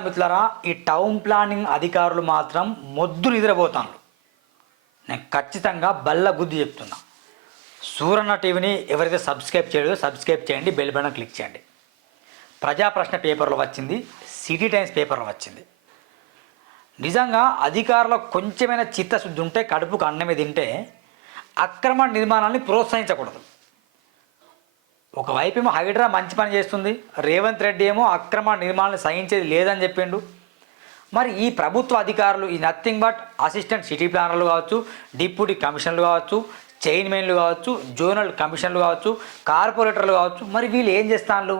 నమస్కారం మిత్రులారా. ఈ టౌన్ ప్లానింగ్ అధికారులు మాత్రం మొద్దు నిద్రపోతాను. నేను ఖచ్చితంగా బల్ల గుద్ది చెప్తున్నా. సూరన్న టీవీని ఎవరైతే సబ్స్క్రైబ్ చేయలేదో సబ్స్క్రైబ్ చేయండి, బెల్ బటన్ క్లిక్ చేయండి. ప్రజాప్రశ్న పేపర్లో వచ్చింది, సిటీ టైమ్స్ పేపర్లో వచ్చింది. నిజంగా అధికారులకు కొంచెమైనా చిత్తశుద్ధి ఉంటే, కడుపుకు అన్నమే తింటే అక్రమ నిర్మాణాన్ని ప్రోత్సహించకూడదు. ఒకవైపు ఏమో హైడ్రా మంచి పని చేస్తుంది, రేవంత్ రెడ్డి ఏమో అక్రమ నిర్మాణాన్ని సహించేది లేదని చెప్పిండు. మరి ఈ ప్రభుత్వ అధికారులు ఈ నథింగ్ బట్ అసిస్టెంట్ సిటీ ప్లానర్లు కావచ్చు, డిప్యూటీ కమిషనర్లు కావచ్చు, చైర్మన్లు కావచ్చు, జోనల్ కమిషనర్లు కావచ్చు, కార్పొరేటర్లు కావచ్చు, మరి వీళ్ళు ఏం చేస్తాను?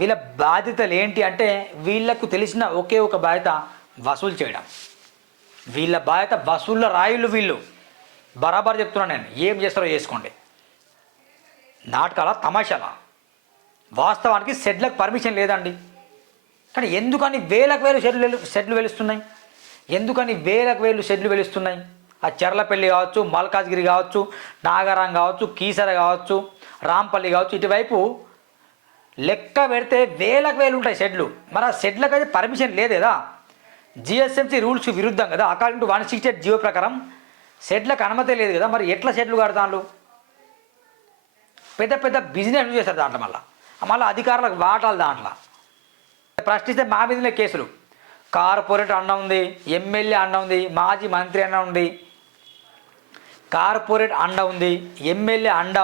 వీళ్ళ బాధ్యతలు ఏంటి అంటే, వీళ్ళకు తెలిసిన ఒకే ఒక బాధ్యత వసూలు చేయడం. వీళ్ళ బాధ్యత వసూళ్ళ రాయుళ్ళు. వీళ్ళు బరాబర్ చెప్తున్నాను నేను, ఏం చేస్తారో చేసుకోండి. నాటకాల తమాషాల. వాస్తవానికి షెడ్లకు పర్మిషన్ లేదండి, కానీ ఎందుకని వేలకు వేలు షెడ్లు వెలుస్తున్నాయి? ఎందుకని వేలకు వేలు షెడ్లు వెలుస్తున్నాయి? ఆ చెర్లపల్లి కావచ్చు, మల్కాజ్గిరి కావచ్చు, నాగారం కావచ్చు, కీసర కావచ్చు, రాంపల్లి కావచ్చు, ఇటువైపు లెక్క పెడితే వేలకు వేలు ఉంటాయి షెడ్లు. మరి ఆ షెడ్లకు అయితే పర్మిషన్ లేదు కదా, జిఎస్ఎంసీ రూల్స్కి విరుద్ధం కదా. అకార్డింగ్ టు 168 జియో ప్రకారం షెడ్లకు అనుమతి లేదు కదా. మరి ఎట్లా షెడ్లు కడతాను? పెద్ద పెద్ద బిజినెస్ చేస్తారు దాంట్లో. మళ్ళీ అధికారులకు వాటాలు దాంట్లో. ప్రశ్నిస్తే మా మీదనే కేసులు. కార్పొరేట్ అండ ఉంది, ఎమ్మెల్యే అండ ఉంది, మాజీ మంత్రి అండ ఉంది, కార్పొరేట్ అండ ఉంది, ఎమ్మెల్యే అండ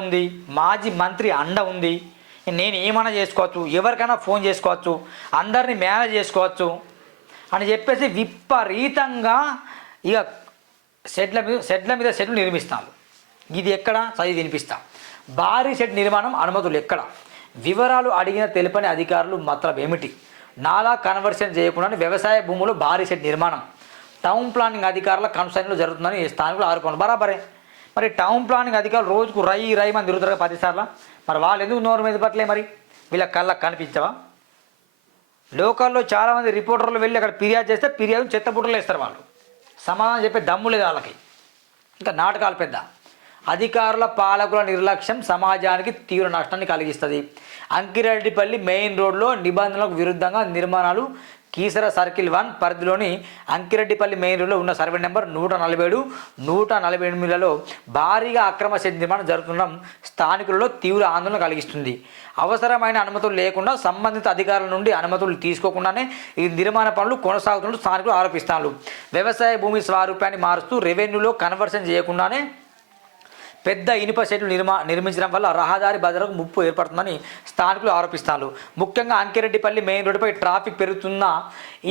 ఉంది, మాజీ మంత్రి అండ ఉంది. నేను ఏమైనా చేసుకోవచ్చు, ఎవరికైనా ఫోన్ చేసుకోవచ్చు, అందరినీ మేనేజ్ చేసుకోవచ్చు అని చెప్పేసి విపరీతంగా ఇక షెడ్ల మీద షెడ్లు నిర్మిస్తాను. ఇది ఎక్కడ చదివి వినిపిస్తాం. భారీ షెడ్ నిర్మాణం అనుమతులు ఎక్కడ? వివరాలు అడిగిన తెలుపని అధికారులు మాత్రం ఏమిటి? నాలా కన్వర్షన్ చేయకుండా వ్యవసాయ భూములు భారీ షెడ్ నిర్మాణం టౌన్ ప్లానింగ్ అధికారుల కన్సర్న్లో జరుగుతుందని స్థానికులు ఆరోపణలు. బరాబరే. మరి టౌన్ ప్లానింగ్ అధికారులు రోజుకు రై మంది తిరుగుతారు 10 సార్లు. మరి వాళ్ళు ఎందుకు నోరు మీద పట్టలే? మరి వీళ్ళ కళ్ళకు కనిపించవా? లోకల్లో చాలామంది రిపోర్టర్లు వెళ్ళి అక్కడ ఫిర్యాదు చేస్తే ఫిర్యాదు చెత్తబుట్టలు వేస్తారు. వాళ్ళు సమాధానం చెప్పే దమ్ము లేదు వాళ్ళకి. ఇంకా నాటకాలు పెద్ద. అధికారుల పాలకుల నిర్లక్ష్యం సమాజానికి తీవ్ర నష్టాన్ని కలిగిస్తుంది. అంకిరెడ్డిపల్లి మెయిన్ రోడ్లో నిబంధనలకు విరుద్ధంగా నిర్మాణాలు. కీసర సర్కిల్ 1 పరిధిలోని అంకిరెడ్డిపల్లి మెయిన్ రోడ్లో ఉన్న సర్వే నెంబర్ 147, 148లలో భారీగా అక్రమ షెడ్ నిర్మాణం జరుగుతుండడం స్థానికులలో తీవ్ర ఆందోళన కలిగిస్తుంది. అవసరమైన అనుమతులు లేకుండా సంబంధిత అధికారుల నుండి అనుమతులు తీసుకోకుండానే ఈ నిర్మాణ పనులు కొనసాగుతున్నట్టు స్థానికులు ఆరోపిస్తున్నారు. వ్యవసాయ భూమి స్వరూపాన్ని మారుస్తూ రెవెన్యూలో కన్వర్షన్ చేయకుండానే పెద్ద ఇనుప షెడ్లు నిర్మించడం వల్ల రహదారి భద్రతకు ముప్పు ఏర్పడుతుందని స్థానికులు ఆరోపిస్తున్నారు. ముఖ్యంగా అంకిరెడ్డిపల్లి మెయిన్ రోడ్డుపై ట్రాఫిక్ పెరుగుతున్న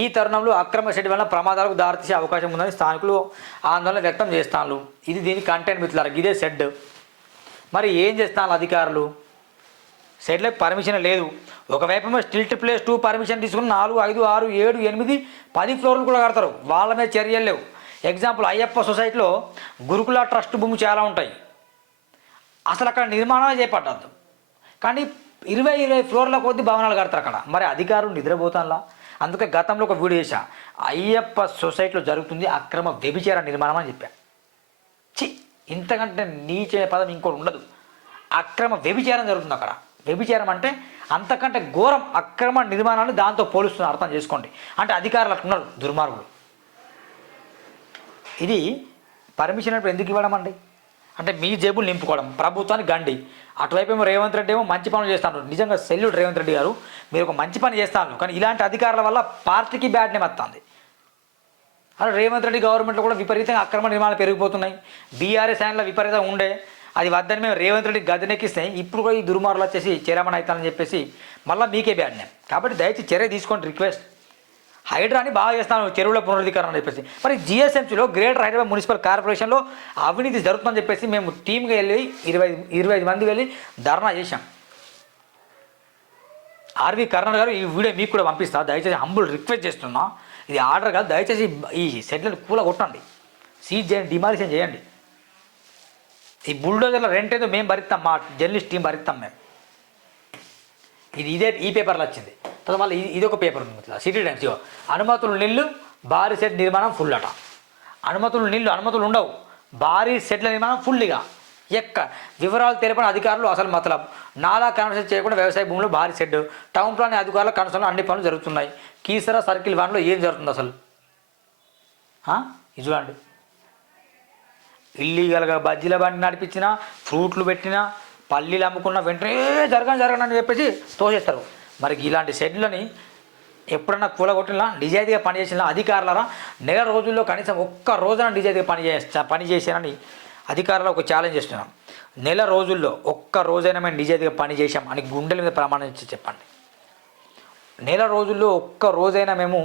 ఈ తరుణంలో అక్రమ షెడ్ వల్ల ప్రమాదాలకు దారితీసే అవకాశం ఉందని స్థానికులు ఆందోళన వ్యక్తం చేస్తున్నారు. ఇది దీని కంటెంట్ మిత్రులారా. ఇదే షెడ్. మరి ఏం చేస్తున్నారు అధికారులు? షెడ్లకు పర్మిషన్ లేదు. ఒకవైపు స్టిల్ట్ ప్లేస్ 2 పర్మిషన్ తీసుకుని 4, 5, 6, 7, 8, 10 ఫ్లోర్లు కూడా కడతారు. వాళ్ళ మీద చర్యలు లేవు. ఎగ్జాంపుల్ అయ్యప్ప సొసైటీలో గురుకుల ట్రస్ట్ భూమి చాలా ఉంటాయి. అసలు అక్కడ నిర్మాణమే చేపట్టద్దు, కానీ 20 ఫ్లోర్ల కొద్ది భవనాలు కడతారు అక్కడ. మరి అధికారులు నిద్రపోతానులా. అందుకే గతంలో ఒక వీడియో చేశా, అయ్యప్ప సొసైటీలో జరుగుతుంది అక్రమ వ్యభిచార నిర్మాణం అని చెప్పా. ఇంతకంటే నీచే పదం ఇంకోటి ఉండదు. అక్రమ వ్యభిచారం జరుగుతుంది అక్కడ. వ్యభిచారం అంటే అంతకంటే ఘోరం. అక్రమ నిర్మాణాన్ని దాంతో పోలుస్తున్నారు. అర్థం చేసుకోండి. అంటే అధికారులు అట్లా ఉన్నారు, దుర్మార్గులు. ఇది పర్మిషన్ అంటే ఎందుకు ఇవ్వడం అండి? అంటే మీ జేబులు నింపుకోవడం, ప్రభుత్వానికి గండి. అటువైపు ఏమో రేవంత్ రెడ్డి ఏమో మంచి పనులు చేస్తాను. నిజంగా సెల్యూట్ రేవంత్ రెడ్డి గారు, మీరు ఒక మంచి పని చేస్తాను. కానీ ఇలాంటి అధికారుల వల్ల పార్టీకి బ్యాడ్ నేమ్ వస్తుంది. అలా రేవంత్ రెడ్డి గవర్నమెంట్లో కూడా విపరీతంగా అక్రమ నిర్మాణాలు పెరిగిపోతున్నాయి. బీఆర్ఎస్ ఆయనలో విపరీతంగా ఉండే అది వద్దని మేము రేవంత్ రెడ్డి గద్దెనెక్కిస్తే ఇప్పుడు కూడా ఈ దుర్మార్గులు వచ్చేసి చర్యమని అవుతానని చెప్పేసి మళ్ళీ మీకే బ్యాడ్ నేమ్. కాబట్టి దయచేసి చర్య తీసుకోండి. రిక్వెస్ట్. హైడ్రాని బాగా చేస్తాను, చెరువుల పునరుద్ధీకరణ అని చెప్పేసి. మరి జిఎస్ఎంసీలో గ్రేటర్ హైదరాబాద్ మున్సిపల్ కార్పొరేషన్లో అవినీతి జరుగుతుందని చెప్పేసి మేము టీమ్గా వెళ్ళి 25 మంది వెళ్ళి ధర్నా చేశాం. ఆర్వి కర్ణన్ గారు ఈ వీడియో మీకు కూడా పంపిస్తా. దయచేసి హంబుల్ రిక్వెస్ట్ చేస్తున్నా, ఇది ఆర్డర్ కాదు. దయచేసి ఈ షెడ్లను కూల కొట్టండి, సీజ్ చేయండి, డిమాలిషన్ చేయండి. ఈ బుల్డోజర్ల రెంట్ ఏదో మేము భరిస్తాం, మా జర్నలిస్ట్ టీం భరిస్తాం మేము. ఈ పేపర్లో వచ్చింది. తర్వాత మళ్ళీ ఇదొక పేపర్ ఉంది ఇట్లా, సిటీ టైమ్స్. అనుమతులు నిల్లు, భారీ షెడ్ నిర్మాణం ఫుల్ అట. అనుమతులు ఉండవు, భారీ షెడ్ల నిర్మాణం ఫుల్. ఇక వివరాలు తెలిపిన అధికారులు అసలు మతలబ్ నాలా కన్వర్షన్ చేయకుండా వ్యవసాయ భూములు భారీ షెడ్ టౌన్ ప్లాన్ అధికారుల కన్వర్షన్లో అన్ని పనులు జరుగుతున్నాయి. కీసరా సర్కిల్ 1లో ఏం జరుగుతుంది అసలు? ఇది చూడండి, ఇల్లీగల్గా బజ్జీల బండి నడిపించిన, ఫ్రూట్లు పెట్టిన, పల్లీలు అమ్ముకున్న వెంటనే జరగని అని చెప్పేసి తోసేస్తారు. మరి ఇలాంటి షెడ్లని ఎప్పుడన్నా కూలగొట్టినా నిజాయితీగా పనిచేసిన అధికారులరా నెల రోజుల్లో కనీసం ఒక్క రోజున నిజాయితీగా పని చేశానని అధికారులు ఒక ఛాలెంజ్ చేస్తున్నాం. నెల రోజుల్లో ఒక్క రోజైనా మేము నిజాయితీగా పని చేశాం అని గుండెల మీద ప్రమాణం ఇచ్చి చెప్పండి. నెల రోజుల్లో ఒక్క రోజైనా మేము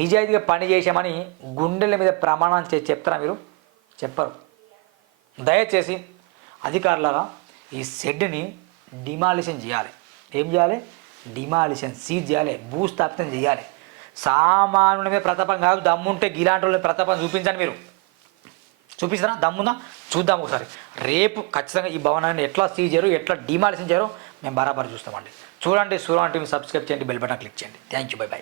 నిజాయితీగా పని చేశామని గుండెల మీద ప్రమాణం చేసి చెప్తారా మీరు? చెప్పరు. దయచేసి అధికారులరా ఈ షెడ్ని డిమాలిషన్ చేయాలి. ఏం చేయాలి? డిమాలిషన్ సీజ్ చేయాలి, భూస్థాపితం చేయాలి. సామాన్యుల మీద ప్రతాపం కాదు, దమ్ముంటే ఇలాంటి వాళ్ళ ప్రతాపం చూపించండి. మీరు చూపిస్తారా? దమ్ముందా? చూద్దాం ఒకసారి. రేపు ఖచ్చితంగా ఈ భవనాన్ని ఎట్లా సీజ్ చేయరు, ఎట్లా డిమాలిషన్ చేయరో మేము బరాబర్ చూస్తామండి. చూడండి, సూర్య టీవీ సబ్స్క్రైబ్ చేయండి, బెల్ బటన్ క్లిక్ చేయండి. Thank you, by by.